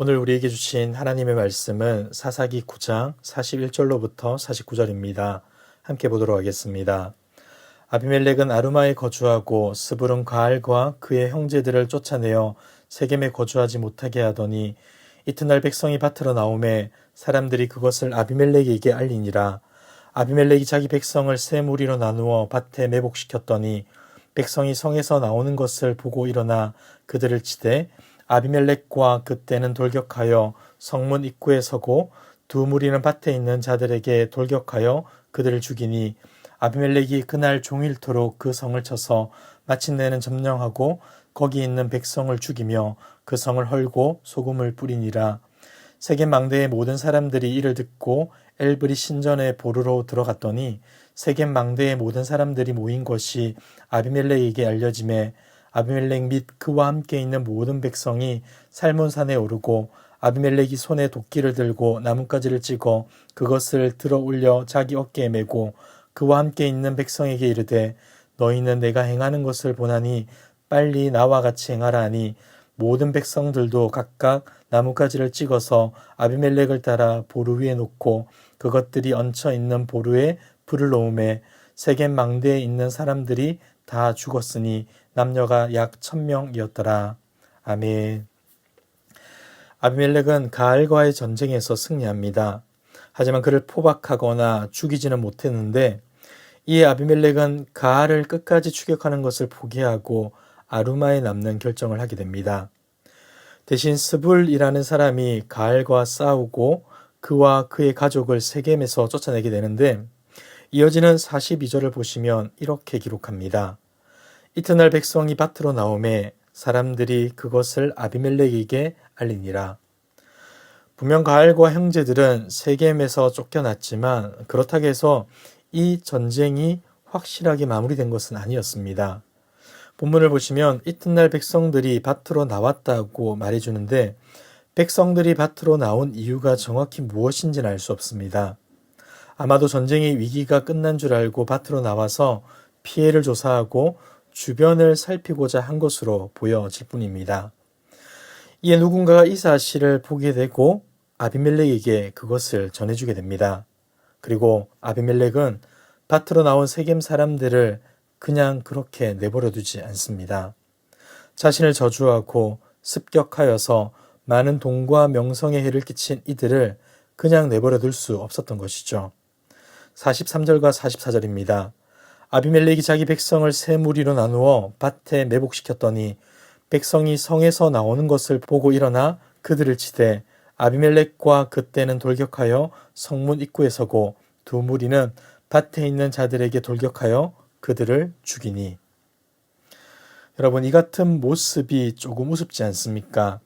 오늘 우리에게 주신 하나님의 말씀은 사사기 9장 41절로부터 49절입니다. 함께 보도록 하겠습니다. 아비멜렉은 아루마에 거주하고 스불은 가알과 그의 형제들을 쫓아내어 세겜에 거주하지 못하게 하더니 이튿날 백성이 밭으로 나오매 사람들이 그것을 아비멜렉에게 알리니라. 아비멜렉이 자기 백성을 세 무리로 나누어 밭에 매복시켰더니 백성이 성에서 나오는 것을 보고 일어나 그들을 치되 아비멜렉과 그때는 돌격하여 성문 입구에 서고 두 무리는 밭에 있는 자들에게 돌격하여 그들을 죽이니 아비멜렉이 그날 종일토록 그 성을 쳐서 마침내는 점령하고 거기 있는 백성을 죽이며 그 성을 헐고 소금을 뿌리니라. 세겜 망대의 모든 사람들이 이를 듣고 엘브리 신전의 보르로 들어갔더니 세겜 망대의 모든 사람들이 모인 것이 아비멜렉에게 알려지매 아비멜렉 및 그와 함께 있는 모든 백성이 살몬산에 오르고 아비멜렉이 손에 도끼를 들고 나뭇가지를 찍어 그것을 들어 올려 자기 어깨에 메고 그와 함께 있는 백성에게 이르되 너희는 내가 행하는 것을 보나니 빨리 나와 같이 행하라 하니 모든 백성들도 각각 나뭇가지를 찍어서 아비멜렉을 따라 보루 위에 놓고 그것들이 얹혀 있는 보루에 불을 놓음에 세겜 망대에 있는 사람들이 다 죽었으니 남녀가 약 1000명이었더라. 아멘. 아비멜렉은 가알과의 전쟁에서 승리합니다. 하지만 그를 포박하거나 죽이지는 못했는데 이에 아비멜렉은 가알을 끝까지 추격하는 것을 포기하고 아루마에 남는 결정을 하게 됩니다. 대신 스불이라는 사람이 가알과 싸우고 그와 그의 가족을 세겜에서 쫓아내게 되는데 이어지는 42절을 보시면 이렇게 기록합니다. 이튿날 백성이 밭으로 나오매 사람들이 그것을 아비멜렉에게 알리니라. 분명 가알과 형제들은 세겜에서 쫓겨났지만 그렇다고 해서 이 전쟁이 확실하게 마무리된 것은 아니었습니다. 본문을 보시면 이튿날 백성들이 밭으로 나왔다고 말해주는데 백성들이 밭으로 나온 이유가 정확히 무엇인지는 알 수 없습니다. 아마도 전쟁의 위기가 끝난 줄 알고 밭으로 나와서 피해를 조사하고 주변을 살피고자 한 것으로 보여질 뿐입니다. 이에 누군가가 이 사실을 보게 되고 아비멜렉에게 그것을 전해주게 됩니다. 그리고 아비멜렉은 밭으로 나온 세겜 사람들을 그냥 그렇게 내버려 두지 않습니다. 자신을 저주하고 습격하여서 많은 돈과 명성에 해를 끼친 이들을 그냥 내버려 둘 수 없었던 것이죠. 43절과 44절입니다. 아비멜렉이 자기 백성을 세 무리로 나누어 밭에 매복시켰더니 백성이 성에서 나오는 것을 보고 일어나 그들을 치되 아비멜렉과 그때는 돌격하여 성문 입구에 서고 두 무리는 밭에 있는 자들에게 돌격하여 그들을 죽이니. 여러분, 이 같은 모습이 조금 우습지 않습니까?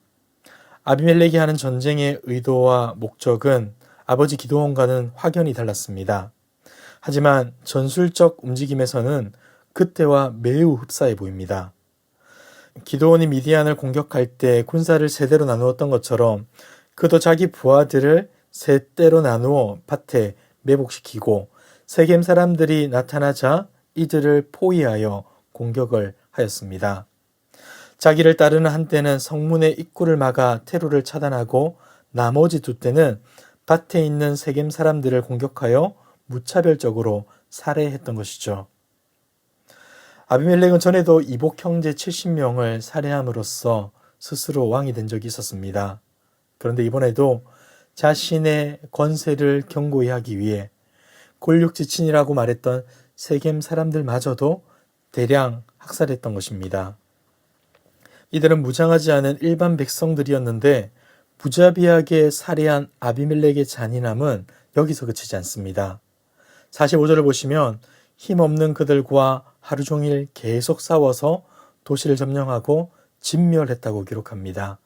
아비멜렉이 하는 전쟁의 의도와 목적은 아버지 기드온과는 확연히 달랐습니다. 하지만 전술적 움직임에서는 그때와 매우 흡사해 보입니다. 기드온이 미디안을 공격할 때 군사를 세 대로 나누었던 것처럼 그도 자기 부하들을 세 대로 나누어 밭에 매복시키고 세겜 사람들이 나타나자 이들을 포위하여 공격을 하였습니다. 자기를 따르는 한때는 성문의 입구를 막아 테로를 차단하고 나머지 두 때는 밭에 있는 세겜 사람들을 공격하여 무차별적으로 살해했던 것이죠. 아비멜렉은 전에도 이복 형제 70명을 살해함으로써 스스로 왕이 된 적이 있었습니다. 그런데 이번에도 자신의 권세를 견고히 하기 위해 골육지친이라고 말했던 세겜 사람들마저도 대량 학살했던 것입니다. 이들은 무장하지 않은 일반 백성들이었는데 무자비하게 살해한 아비멜렉의 잔인함은 여기서 그치지 않습니다. 45절을 보시면 힘없는 그들과 하루 종일 계속 싸워서 도시를 점령하고 진멸했다고 기록합니다.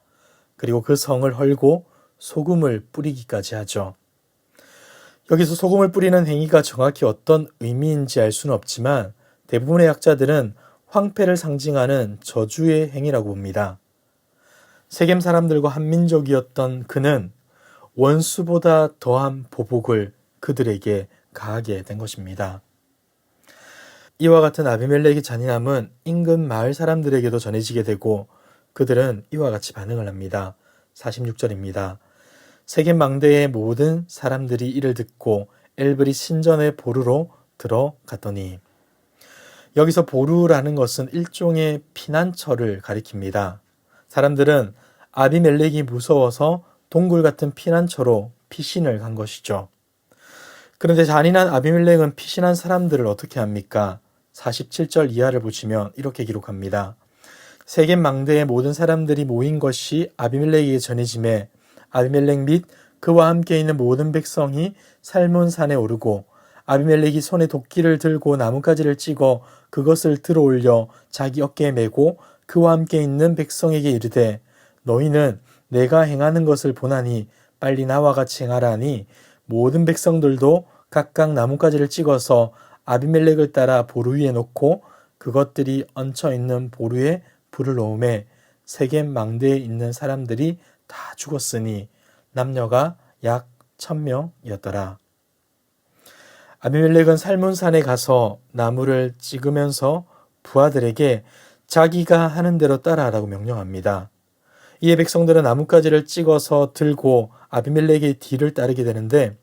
그리고 그 성을 헐고 소금을 뿌리기까지 하죠. 여기서 소금을 뿌리는 행위가 정확히 어떤 의미인지 알 수는 없지만 대부분의 학자들은 황폐를 상징하는 저주의 행위라고 봅니다. 세겜 사람들과 한민족이었던 그는 원수보다 더한 보복을 그들에게 가하게 된 것입니다. 이와 같은 아비멜렉의 잔인함은 인근 마을 사람들에게도 전해지게 되고 그들은 이와 같이 반응을 합니다. 46절입니다. 세겜 망대의 모든 사람들이 이를 듣고 엘브릿 신전의 보루로 들어갔더니, 여기서 보루라는 것은 일종의 피난처를 가리킵니다. 사람들은 아비멜렉이 무서워서 동굴 같은 피난처로 피신을 간 것이죠. 그런데 잔인한 아비멜렉은 피신한 사람들을 어떻게 합니까? 47절 이하를 보시면 이렇게 기록합니다. 세겜 망대의 모든 사람들이 모인 것이 아비멜렉에게 전해지매 아비멜렉 및 그와 함께 있는 모든 백성이 살몬산에 오르고 아비멜렉이 손에 도끼를 들고 나뭇가지를 찍어 그것을 들어올려 자기 어깨에 메고 그와 함께 있는 백성에게 이르되 너희는 내가 행하는 것을 보나니 빨리 나와 같이 행하라 하니 모든 백성들도 각각 나뭇가지를 찍어서 아비멜렉을 따라 보루 위에 놓고 그것들이 얹혀 있는 보루에 불을 놓음에 세겜 망대에 있는 사람들이 다 죽었으니 남녀가 약 1000명이었더라. 아비멜렉은 살몬산에 가서 나무를 찍으면서 부하들에게 자기가 하는 대로 따라하라고 명령합니다. 이에 백성들은 나뭇가지를 찍어서 들고 아비멜렉의 뒤를 따르게 되는데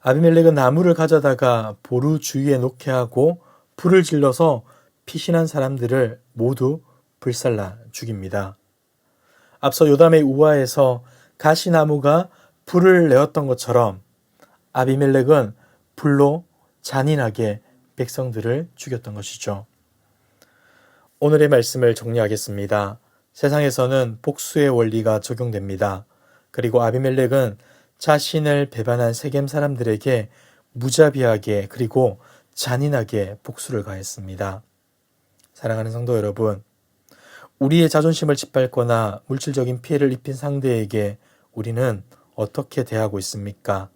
아비멜렉은 나무를 가져다가 보루 주위에 놓게 하고 불을 질러서 피신한 사람들을 모두 불살라 죽입니다. 앞서 요담의 우화에서 가시나무가 불을 내었던 것처럼 아비멜렉은 불로 잔인하게 백성들을 죽였던 것이죠. 오늘의 말씀을 정리하겠습니다. 세상에서는 복수의 원리가 적용됩니다. 그리고 아비멜렉은 자신을 배반한 세겜 사람들에게 무자비하게 그리고 잔인하게 복수를 가했습니다. 사랑하는 성도 여러분, 우리의 자존심을 짓밟거나 물질적인 피해를 입힌 상대에게 우리는 어떻게 대하고 있습니까?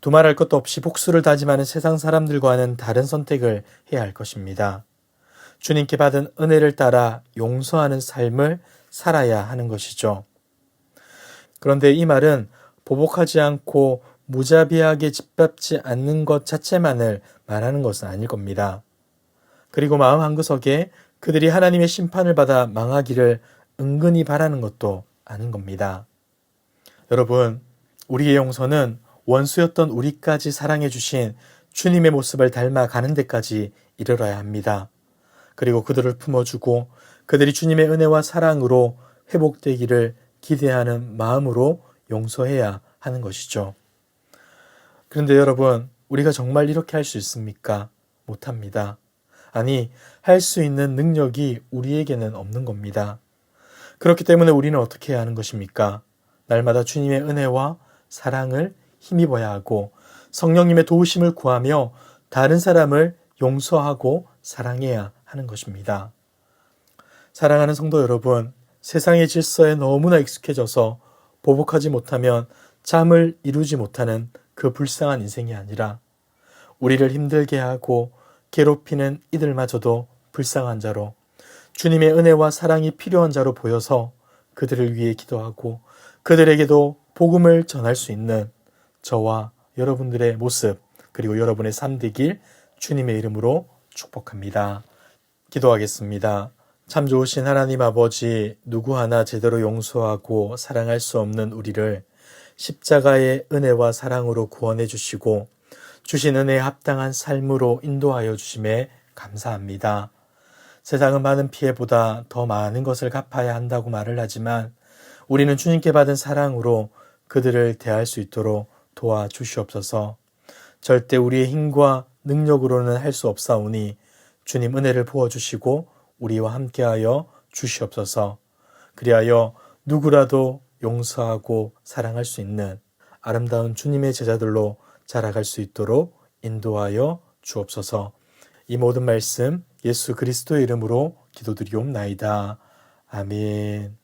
두말할 것도 없이 복수를 다짐하는 세상 사람들과는 다른 선택을 해야 할 것입니다. 주님께 받은 은혜를 따라 용서하는 삶을 살아야 하는 것이죠. 그런데 이 말은 보복하지 않고 무자비하게 짓밟지 않는 것 자체만을 말하는 것은 아닐 겁니다. 그리고 마음 한구석에 그들이 하나님의 심판을 받아 망하기를 은근히 바라는 것도 아닌 겁니다. 여러분, 우리의 용서는 원수였던 우리까지 사랑해 주신 주님의 모습을 닮아가는 데까지 이르러야 합니다. 그리고 그들을 품어주고 그들이 주님의 은혜와 사랑으로 회복되기를 기대하는 마음으로 용서해야 하는 것이죠. 그런데 여러분, 우리가 정말 이렇게 할 수 있습니까? 못합니다. 아니, 할 수 있는 능력이 우리에게는 없는 겁니다. 그렇기 때문에 우리는 어떻게 해야 하는 것입니까? 날마다 주님의 은혜와 사랑을 힘입어야 하고 성령님의 도우심을 구하며 다른 사람을 용서하고 사랑해야 하는 것입니다. 사랑하는 성도 여러분, 세상의 질서에 너무나 익숙해져서 보복하지 못하면 잠을 이루지 못하는 그 불쌍한 인생이 아니라 우리를 힘들게 하고 괴롭히는 이들마저도 불쌍한 자로 주님의 은혜와 사랑이 필요한 자로 보여서 그들을 위해 기도하고 그들에게도 복음을 전할 수 있는 저와 여러분들의 모습 그리고 여러분의 삶 되길 주님의 이름으로 축복합니다. 기도하겠습니다. 참 좋으신 하나님 아버지, 누구 하나 제대로 용서하고 사랑할 수 없는 우리를 십자가의 은혜와 사랑으로 구원해 주시고 주신 은혜에 합당한 삶으로 인도하여 주심에 감사합니다. 세상은 많은 피해보다 더 많은 것을 갚아야 한다고 말을 하지만 우리는 주님께 받은 사랑으로 그들을 대할 수 있도록 도와주시옵소서. 절대 우리의 힘과 능력으로는 할 수 없사오니 주님 은혜를 부어주시고 우리와 함께하여 주시옵소서. 그리하여 누구라도 용서하고 사랑할 수 있는 아름다운 주님의 제자들로 자라갈 수 있도록 인도하여 주옵소서. 이 모든 말씀 예수 그리스도의 이름으로 기도드리옵나이다. 아멘.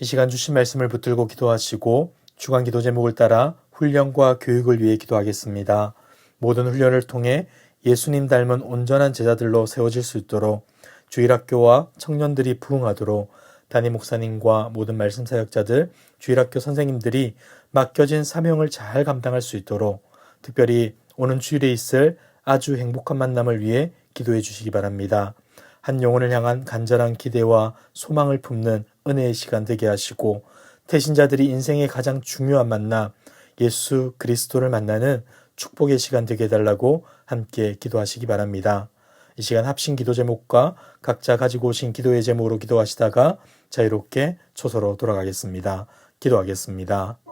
이 시간 주신 말씀을 붙들고 기도하시고 주간 기도 제목을 따라 훈련과 교육을 위해 기도하겠습니다. 모든 훈련을 통해 예수님 닮은 온전한 제자들로 세워질 수 있도록 주일학교와 청년들이 부흥하도록 담임 목사님과 모든 말씀 사역자들, 주일학교 선생님들이 맡겨진 사명을 잘 감당할 수 있도록 특별히 오는 주일에 있을 아주 행복한 만남을 위해 기도해 주시기 바랍니다. 한 영혼을 향한 간절한 기대와 소망을 품는 은혜의 시간 되게 하시고 태신자들이 인생의 가장 중요한 만남, 예수 그리스도를 만나는 축복의 시간 되게 해달라고 함께 기도하시기 바랍니다. 이 시간 합심 기도 제목과 각자 가지고 오신 기도의 제목으로 기도하시다가 자유롭게 초소로 돌아가겠습니다. 기도하겠습니다.